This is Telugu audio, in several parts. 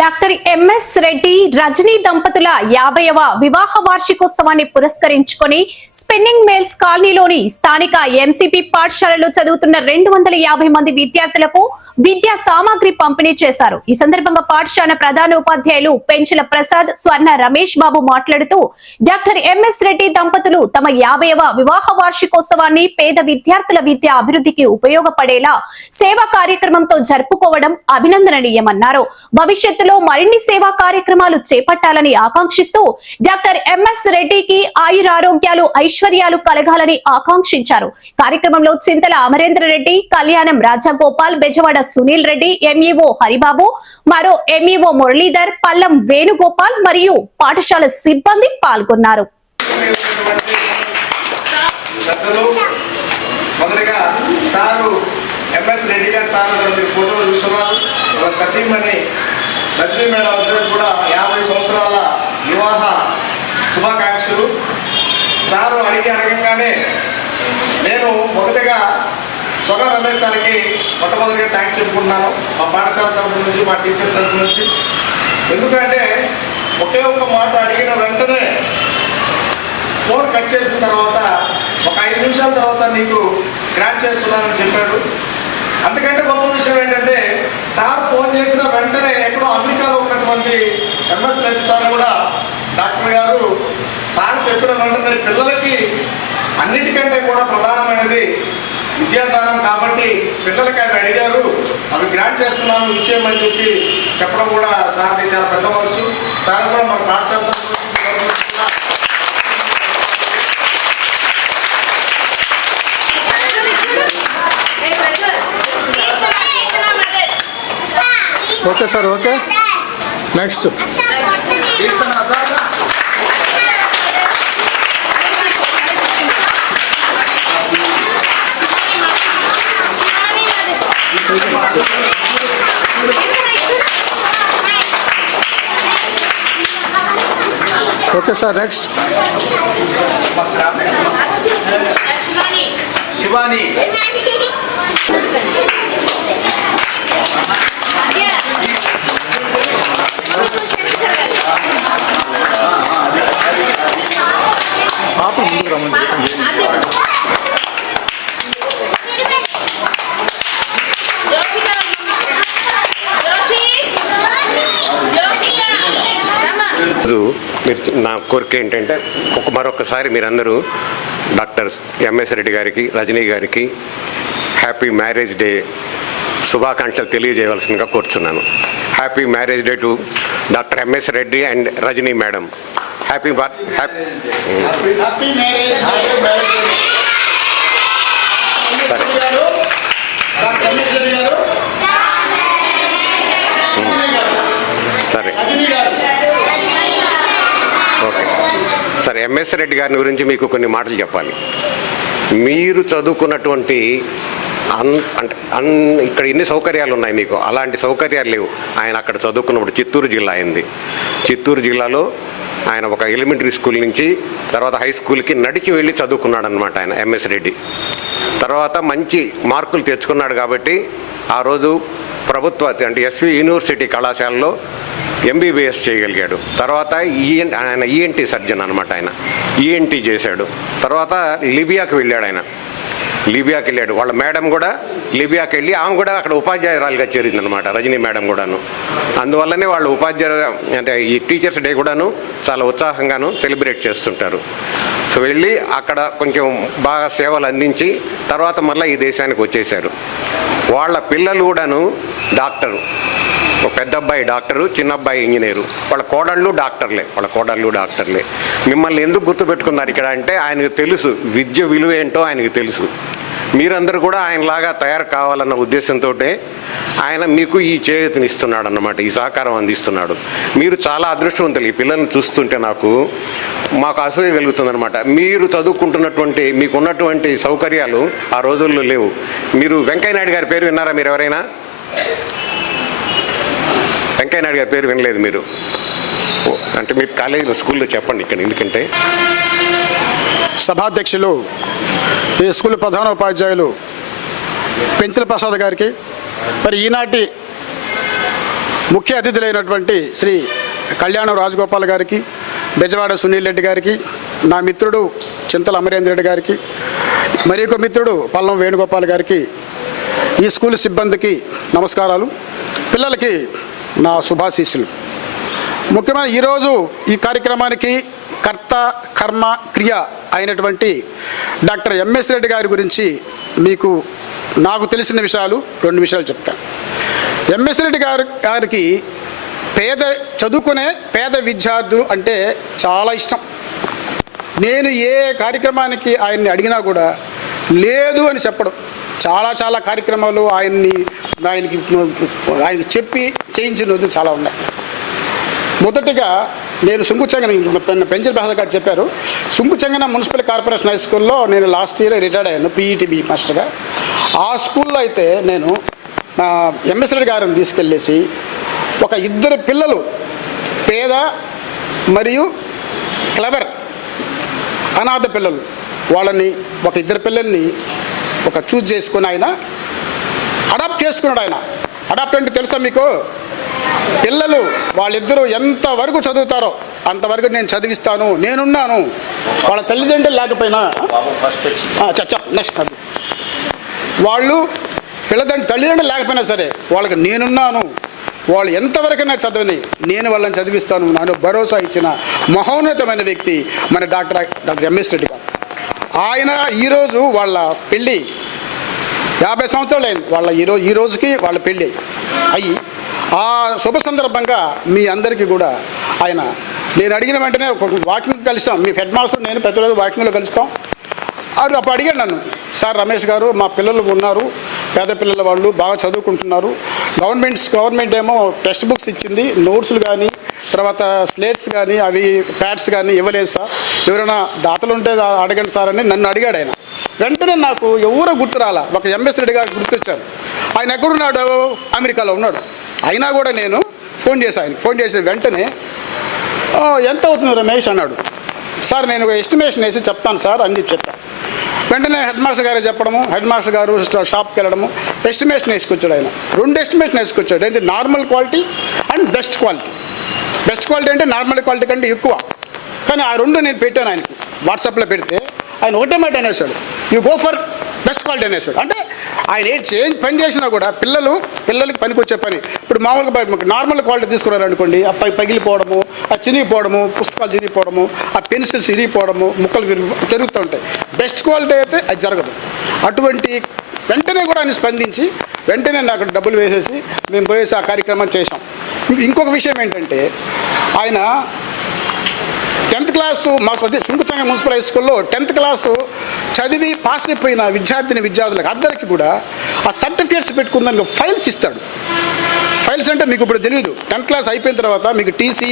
డాక్టర్ ఎంఎస్ రెడ్డి రజనీ దంపతుల 50వ వివాహ వార్షికోత్సవాన్ని పురస్కరించుకొని స్పిన్నింగ్ మిల్స్ కాలనీలోని స్థానిక ఎంసీపీ పాఠశాలలో చదువుతున్న 250 మంది విద్యార్థులకు విద్యా సామాగ్రి పంపిణీ చేశారు. ఈ సందర్భంగా పాఠశాల ప్రధాన ఉపాధ్యాయులు పెంచుల ప్రసాద్, స్వర్ణ రమేష్ బాబు మాట్లాడుతూ డాక్టర్ ఎంఎస్ రెడ్డి దంపతులు తమ 50వ వివాహ వార్షికోత్సవాన్ని పేద విద్యార్థుల విద్యా అభివృద్ధికి ఉపయోగపడేలా సేవా కార్యక్రమంతో జరుపుకోవడం అభినందనీయమన్నారు. భవిష్యత్తులో మరిన్ని సేవా కార్యక్రమాలు చేపట్టాలని ఆకాంక్షిస్తూ డాక్టర్ ఎంఎస్ రెడ్డికి ఆయురారోగ్యాలు ఐశ్వర్యాలు కలగాలని ఆకాంక్షించారు. కార్యక్రమంలో చింతల అమరేంద్ర రెడ్డి, కళ్యాణం రాజగోపాల్, బెజవాడ సునీల్ రెడ్డి, ఎంఈఓ హరిబాబు, మరో ఎంఈఓ మురళీధర్, పల్లం వేణుగోపాల్ మరియు పాఠశాల సిబ్బంది పాల్గొన్నారు. రజనీ మేడం అందరూ కూడా 50 సంవత్సరాల వివాహ శుభాకాంక్షలు. సారు అడగంగానే నేను మొదటగా స్వర్ణ రమేష్ సార్కి మొట్టమొదటిగా థ్యాంక్స్ చెప్పుకుంటున్నాను, మా పాఠశాల తరఫు నుంచి, మా టీచర్ తరఫు నుంచి. ఎందుకంటే ఒకే ఒక్క మాట అడిగిన వెంటనే ఫోన్ కట్ చేసిన తర్వాత ఒక 5 నిమిషాల తర్వాత నీకు గ్రాంట్ చేస్తున్నానని చెప్పాడు. అందుకంటే గొప్ప విషయం ఏంటంటే సార్ ఫోన్ చేసిన వెంటనే ఎక్కడో అమెరికాలో ఉన్నటువంటి ఎంఎస్ రెడ్డి సార్ కూడా డాక్టర్ గారు సార్ చెప్పిన వెంటనే పిల్లలకి అన్నిటికంటే కూడా ప్రధానమైనది విద్యాదానం కాబట్టి పిల్లలకి అవి అడిగారు, అవి గ్రాంట్ చేస్తున్నాను ఇచ్చేయమని చెప్పి చెప్పడం కూడా సార్ది చాలా పెద్ద మనసు. సార్ కూడా మన పాఠశాల okay sir, okay. Next okay sir, next Shivani. నా కోరిక ఏంటంటే మరొకసారి మీరందరూ డాక్టర్ ఎంఎస్ రెడ్డి గారికి, రజనీ గారికి హ్యాపీ మ్యారేజ్ డే శుభాకాంక్షలు తెలియజేయవలసిందిగా కోరుచున్నాను. Happy marriage day to doctor MS Reddy and Rajani madam. Happy సరే ఓకే. సరే, ఎంఎస్ రెడ్డి గారిని గురించి మీకు కొన్ని మాటలు చెప్పాలి. మీరు చదువుకున్నటువంటి ఇక్కడ ఎన్ని సౌకర్యాలు ఉన్నాయి మీకు, అలాంటి సౌకర్యాలు లేవు. ఆయన అక్కడ చదువుకున్నప్పుడు చిత్తూరు జిల్లా అయింది. చిత్తూరు జిల్లాలో ఆయన ఒక ఎలిమెంటరీ స్కూల్ నుంచి తర్వాత హై స్కూల్కి నడిచి వెళ్ళి చదువుకున్నాడు అనమాట ఆయన ఎంఎస్ రెడ్డి. తర్వాత మంచి మార్కులు తెచ్చుకున్నాడు కాబట్టి ఆ రోజు ప్రభుత్వ అంటే ఎస్వి యూనివర్సిటీ కళాశాలలో ఎంబీబీఎస్ చేయగలిగాడు. తర్వాత ఆయన ఈఎన్టీ సర్జన్ అనమాట. ఆయన ఈఎన్టీ చేశాడు. తర్వాత లిబియాకి వెళ్ళాడు. ఆయన లిబియాకి వెళ్ళాడు. వాళ్ళ మేడం కూడా లిబియాకి వెళ్ళి ఆమె కూడా అక్కడ ఉపాధ్యాయురాలుగా చేరిందనమాట, రజనీ మేడం కూడాను. అందువల్లనే వాళ్ళు ఉపాధ్యాయులు అంటే ఈ టీచర్స్ డే కూడాను చాలా ఉత్సాహంగాను సెలబ్రేట్ చేస్తుంటారు. సో వెళ్ళి అక్కడ కొంచెం బాగా సేవలు అందించి తర్వాత మళ్ళీ ఈ దేశానికి వచ్చేసారు. వాళ్ళ పిల్లలు కూడాను డాక్టరు, ఒక పెద్ద అబ్బాయి డాక్టరు, చిన్న అబ్బాయి ఇంజనీరు. వాళ్ళ కోడళ్ళు డాక్టర్లే. మిమ్మల్ని ఎందుకు గుర్తుపెట్టుకున్నారు ఇక్కడ అంటే ఆయనకు తెలుసు విద్య విలువ ఏంటో ఆయనకు తెలుసు. మీరందరూ కూడా ఆయనలాగా తయారు కావాలన్న ఉద్దేశంతో ఆయన మీకు ఈ చేయూతనిస్తున్నాడు అన్నమాట, ఈ సహకారం అందిస్తున్నాడు. మీరు చాలా అదృష్టవంతులు. ఈ పిల్లల్ని చూస్తుంటే మాకు అసూయ కలుగుతుందనమాట. మీరు చదువుకుంటున్నటువంటి మీకున్నటువంటి సౌకర్యాలు ఆ రోజుల్లో లేవు. మీరు వెంకయ్యనాయుడు గారి పేరు విన్నారా? మీరు ఎవరైనా వెంకయ్యనాయుడు గారి పేరు వినలేదు మీరు? అంటే మీరు కాలేజీలో స్కూల్లో చెప్పండి ఇక్కడ, ఎందుకంటే సభాధ్యక్షులు ఈ స్కూల్ ప్రధాన ఉపాధ్యాయులు పెంచుల ప్రసాద్ గారికి, మరి ఈనాటి ముఖ్య అతిథులైనటువంటి శ్రీ కళ్యాణం రాజగోపాల్ గారికి, బెజవాడ సునీల్ రెడ్డి గారికి, నా మిత్రుడు చింతల అమరేంద్ర రెడ్డి గారికి, మరి ఒక మిత్రుడు పల్లం వేణుగోపాల్ గారికి, ఈ స్కూల్ సిబ్బందికి నమస్కారాలు, పిల్లలకి నా శుభాశీస్సులు. ముఖ్యమైన ఈరోజు ఈ కార్యక్రమానికి కర్త కర్మ క్రియ అయినటువంటి డాక్టర్ ఎంఎస్ రెడ్డి గారి గురించి నాకు తెలిసిన విషయాలు 2 విషయాలు చెప్తాను. ఎంఎస్ రెడ్డి గారికి చదువుకునే పేద విద్యార్థులు అంటే చాలా ఇష్టం. నేను ఏ కార్యక్రమానికి ఆయన్ని అడిగినా కూడా లేదు అని చెప్పడం. చాలా కార్యక్రమాలు ఆయనకి చెప్పి చేయించిన రోజులు చాలా ఉన్నాయి. మొదటిగా నేను సుంకుచెంగన పెంచల్ బహదర్ గారు చెప్పారు, సుంకుచెంగన మున్సిపల్ కార్పొరేషన్ హై స్కూల్లో నేను లాస్ట్ ఇయర్ రిటైర్డ్ అయ్యాను పీఈటీబీ మాస్టర్గా. ఆ స్కూల్లో అయితే నేను నా ఎంఎస్ రెడ్డి గారిని తీసుకెళ్ళేసి ఒక 2 పిల్లలు పేద మరియు క్లెవర్ అనాథ పిల్లలు, వాళ్ళని ఒక 2 పిల్లల్ని చూజ్ చేసుకుని ఆయన అడాప్ట్ చేసుకున్నాడు. ఆయన అడాప్ట్ అంటే తెలుసా మీకు? పిల్లలు వాళ్ళిద్దరూ ఎంతవరకు చదువుతారో అంతవరకు నేను చదివిస్తాను, నేనున్నాను. వాళ్ళ తల్లిదండ్రులు లేకపోయినా నెక్స్ట్ వాళ్ళు తల్లిదండ్రులు లేకపోయినా సరే వాళ్ళకి నేనున్నాను, వాళ్ళు ఎంతవరకైనా చదవని నేను వాళ్ళని చదివిస్తాను, నన్ను భరోసా ఇచ్చిన మహోన్నతమైన వ్యక్తి మన డాక్టర్ ఎంఎస్ రెడ్డి గారు. ఆయన ఈరోజు వాళ్ళ పెళ్ళి 50 సంవత్సరాలు అయింది. ఈ రోజుకి వాళ్ళ పెళ్ళి అయ్యి ఆ శుభ సందర్భంగా మీ అందరికీ కూడా నేను అడిగిన వెంటనే ఒక వాకింగ్ కలిసాం. మీ హెడ్ మాస్టర్ నేను ప్రతిరోజు వాకింగ్లో కలుస్తాం. అప్పుడు అడిగాను నన్ను, సార్ రమేష్ గారు మా పిల్లలు ఉన్నారు, పేద పిల్లల వాళ్ళు బాగా చదువుకుంటున్నారు, గవర్నమెంట్ ఏమో టెక్స్ట్ బుక్స్ ఇచ్చింది, నోట్స్లు కానీ తర్వాత స్లేట్స్ కానీ అవి ప్యాడ్స్ కానీ ఇవ్వలేదు సార్, ఎవరైనా దాతలు ఉంటే అడగండి సార్ అని నన్ను అడిగాడు. ఆయన వెంటనే నాకు ఎవరో గుర్తు రాలా, ఒక ఎంఎస్ రెడ్డి గారు గుర్తొచ్చారు. ఆయన ఎక్కడున్నాడు? అమెరికాలో ఉన్నాడు. అయినా కూడా నేను ఫోన్ చేసి వెంటనే ఎంత అవుతుంది రమేష్ అన్నాడు. సార్ నేను ఒక ఎస్టిమేషన్ వేసి చెప్తాను సార్ అని చెప్పాను. వెంటనే హెడ్ మాస్టర్ గారు చెప్పడము, హెడ్ మాస్టర్ గారు షాప్కి వెళ్ళడము, ఎస్టిమేషన్ వేసుకొచ్చాడు. ఆయన 2 ఎస్టిమేషన్ వేసుకొచ్చాడు. అంటే normal quality and best quality. Best quality అంటే నార్మల్ క్వాలిటీ కంటే ఎక్కువ. కానీ ఆ 2 నేను పెట్టాను ఆయనకి, వాట్సాప్లో పెడితే ఆయన ఒకటే మాట అనేసాడు, you go for best quality అనేసాడు. అంటే ఆయన పని చేసినా కూడా పిల్లలకి పనికి వచ్చే పని. ఇప్పుడు మామూలుగా నార్మల్ క్వాలిటీ తీసుకున్నారు అనుకోండి, ఆ పగిలిపోవడము, ఆ చినిగిపోవడము, పుస్తకాలు చినిగిపోవడము, ఆ పెన్సిల్స్ ఇరిగిపోవడము, ముక్కలు జరుగుతూ ఉంటాయి. బెస్ట్ క్వాలిటీ అయితే అది జరగదు. అటువంటి వెంటనే కూడా ఆయన స్పందించి వెంటనే నాకు డబ్బులు వేసేసి మేము పోయేసి ఆ కార్యక్రమం చేశాం. ఇంకొక విషయం ఏంటంటే ఆయన 10th క్లాసు మా సుంకుచెంగన మున్సిపల్ హై స్కూల్లో 10th క్లాసు చదివి పాస్ అయిపోయిన విద్యార్థులకు అందరికీ కూడా ఆ సర్టిఫికేట్స్ పెట్టుకుందానికి ఫైల్స్ ఇస్తాడు. ఫైల్స్ అంటే మీకు ఇప్పుడు తెలియదు. 10th క్లాస్ అయిపోయిన తర్వాత మీకు టీసీ,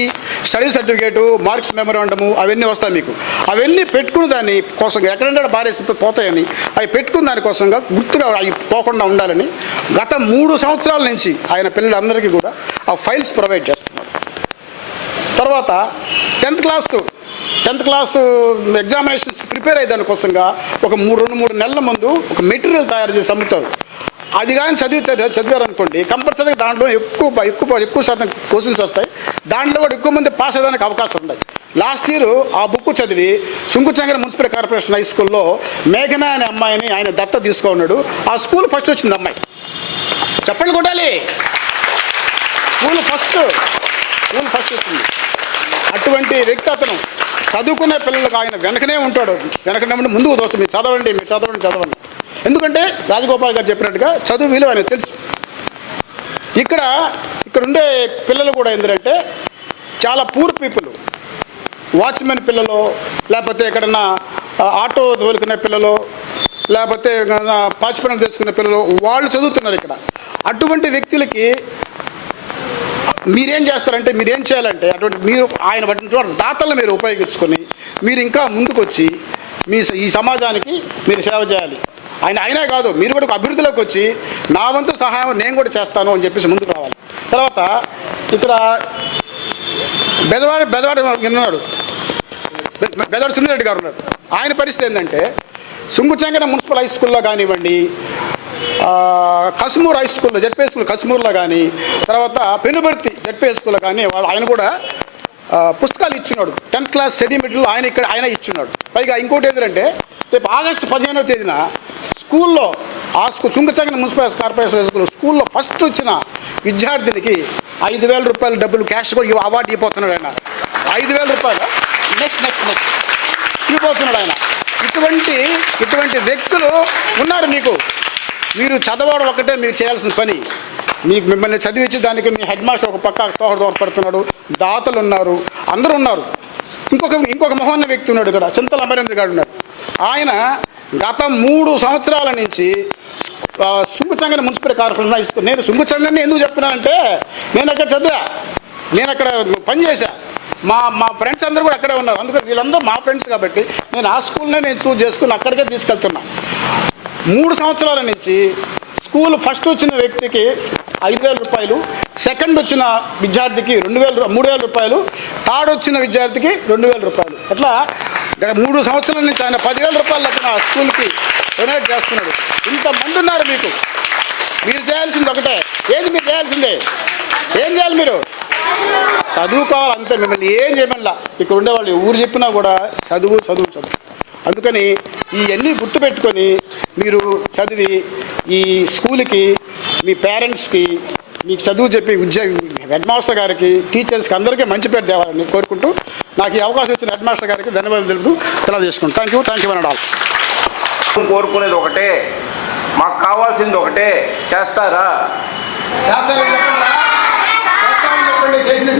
స్టడీ సర్టిఫికేటు, మార్క్స్ మెమోరాండము అవన్నీ వస్తాయి మీకు. అవన్నీ పెట్టుకున్న దాని కోసం ఎక్కడంటే బారేసి పోతాయని అవి పెట్టుకున్న దానికోసంగా గుర్తుగా అవి పోకుండా ఉండాలని గత 3 సంవత్సరాల నుంచి ఆయన పిల్లలందరికీ కూడా ఆ ఫైల్స్ ప్రొవైడ్ చేస్తున్నారు. తర్వాత 10th క్లాసు ఎగ్జామినేషన్స్ ప్రిపేర్ అయ్యే దానికోసంగా ఒక 2-3 నెలల ముందు ఒక మెటీరియల్ తయారు చేసి అమ్ముతారు. అది కానీ చదివారనుకోండి కంపల్సరీగా దాంట్లో ఎక్కువ శాతం క్వశ్చన్స్ వస్తాయి. దాంట్లో కూడా ఎక్కువ మంది పాస్ అయ్యడానికి అవకాశం ఉంది. లాస్ట్ ఇయర్ ఆ బుక్ చదివి సుంకుచెంగన మున్సిపల్ కార్పొరేషన్ హై స్కూల్లో మేఘన అనే అమ్మాయిని ఆయన దత్త తీసుకున్నాడు. ఆ స్కూల్ ఫస్ట్ వచ్చింది అమ్మాయి. చెప్పండి కొట్టాలి. స్కూల్ ఫస్ట్ వచ్చింది. అటువంటి వ్యక్తి అతను. చదువుకునే పిల్లలకు ఆయన వెనకనే ఉంటాడు. వెనకనే ఉండి ముందుకు తోస్తాడు, మీరు చదవండి. ఎందుకంటే రాజగోపాల్ గారు చెప్పినట్టుగా చదువు విలువ ఆయనకు తెలుసు. ఇక్కడ ఉండే పిల్లలు కూడా ఏంటంటే చాలా పూర్ పీపుల్, వాచ్మెన్ పిల్లలు, లేకపోతే ఎక్కడన్నా ఆటో తోలుకునే పిల్లలు, లేకపోతే పాచిపనులు చేసుకునే పిల్లలు, వాళ్ళు చదువుతున్నారు ఇక్కడ. అటువంటి వ్యక్తులకి మీరేం చేస్తారంటే, మీరేం చేయాలంటే మీరు ఆయన పట్టినటువంటి దాతలను మీరు ఉపయోగించుకొని మీరు ఇంకా ముందుకు వచ్చి ఈ సమాజానికి మీరు సేవ చేయాలి. అయినా కాదు, మీరు కూడా అభివృద్ధిలోకి వచ్చి నా వంతు సహాయం నేను కూడా చేస్తాను అని చెప్పేసి ముందుకు రావాలి. తర్వాత ఇక్కడ బెదవాడ సునీల్ రెడ్డి గారు ఉన్నారు. ఆయన పరిస్థితి ఏంటంటే సుంకుచెంగన మున్సిపల్ హై స్కూల్లో కానివ్వండి, కస్మూర్ హై స్కూల్లో జడ్పీ స్కూల్ కస్మూర్లో కానీ, తర్వాత పెనుబర్తి జడ్పీ స్కూల్లో కానీ ఆయన కూడా పుస్తకాలు ఇచ్చినాడు. 10th క్లాస్ స్టడీ మెటీరియల్ ఆయన ఇచ్చినాడు. పైగా ఇంకోటి ఏంటంటే రేపు ఆగస్టు 15వ తేదీన స్కూల్లో సుంకచంగన మున్సిపల్ కార్పొరేషన్ స్కూల్లో ఫస్ట్ వచ్చిన విద్యార్థినికి 5,000 రూపాయలు డబ్బులు క్యాష్ కూడా అవార్డు ఇవ్వబోతున్నాడు ఆయన. 5,000 రూపాయలు నెక్స్ట్ ఇవ్వబోతున్నాడు ఆయన. ఇటువంటి వ్యక్తులు ఉన్నారు మీకు. మీరు చదవడం ఒకటే మీరు చేయాల్సిన పని. మిమ్మల్ని చదివించి దానికి మీ హెడ్ మాస్టర్ ఒక పక్క దోహదపడుతున్నాడు, దాతలు ఉన్నారు, అందరూ ఉన్నారు. ఇంకొక మహోన్న వ్యక్తి ఉన్నాడు ఇక్కడ, చింతల అమరేంద్ర గారు ఉన్నారు. ఆయన గత 3 సంవత్సరాల నుంచి సుంకుచంగన మున్సిపల్ కార్పొరేషన్ నేను సుంకుచంగని ఎందుకు చెప్తున్నానంటే నేను అక్కడ చదివా, నేను అక్కడ పనిచేశా, మా ఫ్రెండ్స్ అందరూ కూడా అక్కడే ఉన్నారు. అందుకని వీళ్ళందరూ మా ఫ్రెండ్స్ కాబట్టి నేను ఆ స్కూల్నే నేను చూస్ చేసుకుని అక్కడికే తీసుకెళ్తున్నా. 3 సంవత్సరాల నుంచి స్కూల్ ఫస్ట్ వచ్చిన వ్యక్తికి 5,000 రూపాయలు, సెకండ్ వచ్చిన విద్యార్థికి 3,000 రూపాయలు, థర్డ్ వచ్చిన విద్యార్థికి 2,000 రూపాయలు. అట్లా 3 సంవత్సరాల నుంచి ఆయన 10,000 రూపాయలు లెక్కన స్కూల్కి డొనేట్ చేస్తున్నాడు. ఇంతమంది ఉన్నారు మీకు. మీరు చేయాల్సింది ఒకటే. ఏంది మీరు చేయాల్సిందే? ఏం చేయాలి? మీరు చదువుకోవాలి అంతే. మిమ్మల్ని ఏం చేయమల్లా. ఇక్కడ ఉండేవాళ్ళు ఊరు చెప్పినా కూడా చదువు. అందుకని ఇవన్నీ గుర్తుపెట్టుకొని మీరు చదివి ఈ స్కూల్కి, మీ పేరెంట్స్కి, మీకు చదువు చెప్పి హెడ్ మాస్టర్ గారికి, టీచర్స్కి అందరికీ మంచి పేరు తేవాలని కోరుకుంటూ నాకు ఈ అవకాశం ఇచ్చిన హెడ్ మాస్టర్ గారికి ధన్యవాదాలు తెలుపుతూ తెలియజేసుకుంటాను. థ్యాంక్ యూ అన్నాడు. కోరుకునేది ఒకటే, మాకు కావాల్సింది ఒకటే. చేస్తారా?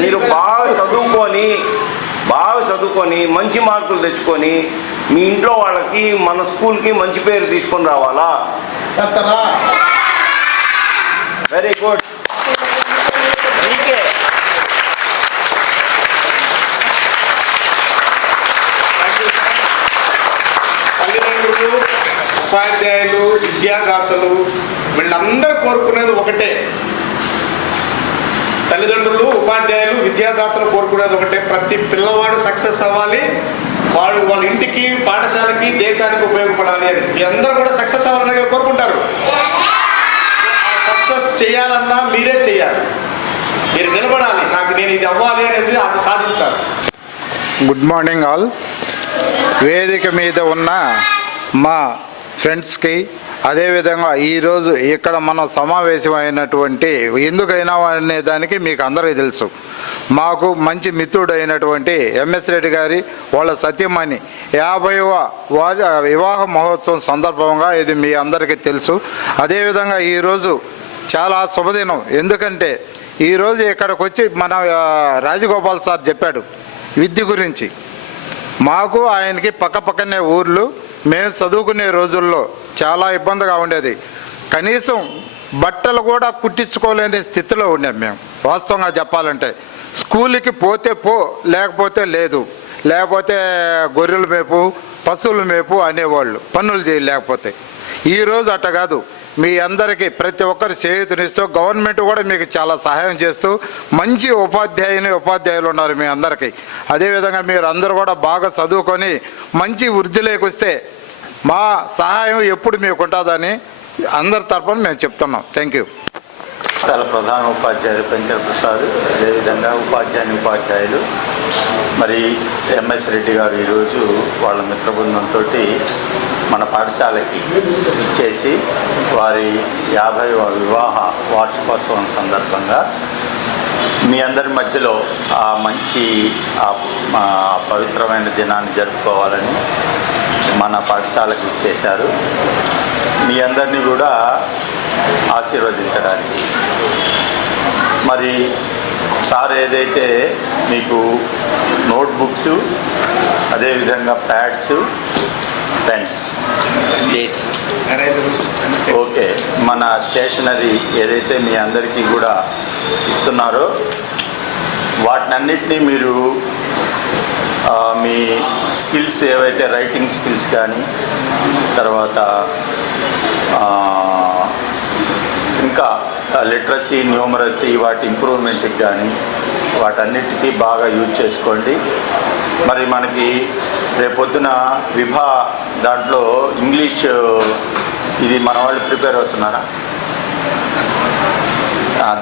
మీరు బాగా చదువుకొని మంచి మార్కులు తెచ్చుకొని మీ ఇంట్లో వాళ్ళకి, మన స్కూల్కి మంచి పేరు తీసుకొని రావాలా? Very good. తల్లిదండ్రులు, ఉపాధ్యాయులు, విద్యాదాతలు వీళ్ళందరూ కోరుకునేది ఒకటే. తల్లిదండ్రులు, ఉపాధ్యాయులు, విద్యాదాతలు కోరుకునేది ఒకటే. ప్రతి పిల్లవాడు సక్సెస్ అవ్వాలి, వాళ్ళ ఇంటికి, పాఠశాలకి, దేశానికి ఉపయోగపడాలి అని. మీ అందరూ కూడా సక్సెస్ అవ్వాలని కోరుకుంటారు. సక్సెస్ చేయాలన్నా మీరే చేయాలి. మీరు నిలబడాలి. నేను ఇది అవ్వాలి అనేది అది సాధించాలి. Good morning all. వేదిక మీద ఉన్న మా ఫ్రెండ్స్కి, అదేవిధంగా ఈరోజు ఇక్కడ మనం సమావేశమైనటువంటి ఎందుకైనా అనే దానికి మీకు అందరికీ తెలుసు. మాకు మంచి మిత్రుడు అయినటువంటి ఎంఎస్ రెడ్డి గారి వాళ్ళ సత్యమణి 50వ వివాహ మహోత్సవం సందర్భంగా ఇది మీ అందరికీ తెలుసు. అదేవిధంగా ఈరోజు చాలా శుభదినం. ఎందుకంటే ఈరోజు ఇక్కడికి వచ్చి మన రాజగోపాల్ సార్ చెప్పాడు విద్య గురించి. మాకు ఆయనకి పక్కనే ఊర్లు. మేము చదువుకునే రోజుల్లో చాలా ఇబ్బందిగా ఉండేది. కనీసం బట్టలు కూడా కుట్టించుకోలేని స్థితిలో ఉన్నాం మేము. వాస్తవంగా చెప్పాలంటే స్కూల్కి పోతే పో, లేకపోతే లేదు, లేకపోతే గొర్రెల మేపు, పశువుల మేపు అనేవాళ్ళు పనులు చేయలేకపోతే. ఈరోజు అట్ట కాదు. మీ అందరికీ ప్రతి ఒక్కరు చేయూతనిస్తూ గవర్నమెంట్ కూడా మీకు చాలా సహాయం చేస్తూ మంచి ఉపాధ్యాయులు ఉన్నారు మీ అందరికీ. అదేవిధంగా మీరు అందరూ కూడా బాగా చదువుకొని మంచి వృద్ధిలోకి వస్తే మా సహాయం ఎప్పుడు మీకు ఉంటుందని అందరి తరఫున మేము చెప్తున్నాం. Thank you. చాలా ప్రధాన ఉపాధ్యాయులు పెంచల ప్రసాద్, అదేవిధంగా ఉపాధ్యాయులు మరి ఎంఎస్ రెడ్డి గారు ఈరోజు వాళ్ళ మిత్ర బృందంతో మన పాఠశాలకి ఇచ్చేసి వారి 50వ వివాహ వార్షికోత్సవం సందర్భంగా మీ అందరి మధ్యలో ఆ మంచి పవిత్రమైన దినాన్ని జరుపుకోవాలని మన పాఠశాలకు ఇచ్చేశారు. మీ అందరినీ కూడా ఆశీర్వదించడానికి మరి సార్ ఏదైతే మీకు నోట్బుక్స్, అదేవిధంగా ప్యాడ్స్, పెన్స్, ఓకే, మన స్టేషనరీ ఏదైతే మీ అందరికీ కూడా ఇస్తున్నారో వాటినన్నిటినీ మీరు మీ స్కిల్స్ ఏవైతే రైటింగ్ స్కిల్స్ కానీ, తర్వాత ఇంకా లిటరసీ, న్యూమరసీ వాటి ఇంప్రూవ్మెంట్కి కానీ వాటన్నిటికీ బాగా యూజ్ చేసుకోండి. మరి మనకి రేపొద్దున దాంట్లో ఇంగ్లీష్ ఇది మన వాళ్ళు ప్రిపేర్ అవుతున్నారా?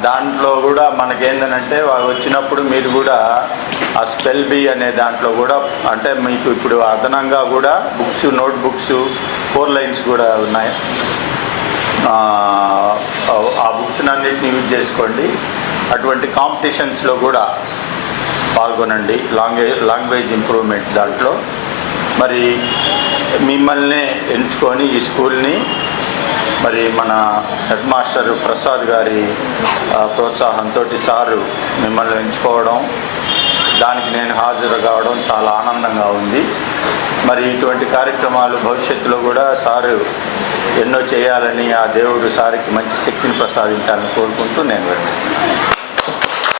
దాంట్లో కూడా మనకేందనంటే వాళ్ళు వచ్చినప్పుడు మీరు కూడా ఆ స్పెల్ బీ అనే దాంట్లో కూడా అంటే మీకు ఇప్పుడు అదనంగా కూడా బుక్స్, నోట్ బుక్స్ 4 లైన్స్ కూడా ఉన్నాయి. ఆ బుక్స్ అన్నిటిని యూజ్ చేసుకోండి. అటువంటి కాంపిటీషన్స్లో కూడా పాల్గొనండి. లాంగ్వేజ్ ఇంప్రూవ్మెంట్ దాంట్లో మరి మిమ్మల్ని ఎంచుకొని ఈ స్కూల్ని మరి మన హెడ్ మాస్టర్ ప్రసాద్ గారి ప్రోత్సాహంతో సారు మిమ్మల్ని ఎంచుకోవడం, దానికి నేను హాజరు కావడం చాలా ఆనందంగా ఉంది. మరి ఇటువంటి కార్యక్రమాలు భవిష్యత్తులో కూడా సారు ఎన్నో చేయాలని ఆ దేవుడు సారికి మంచి శక్తిని ప్రసాదించాలని కోరుకుంటూ నేను వివరిస్తున్నాను.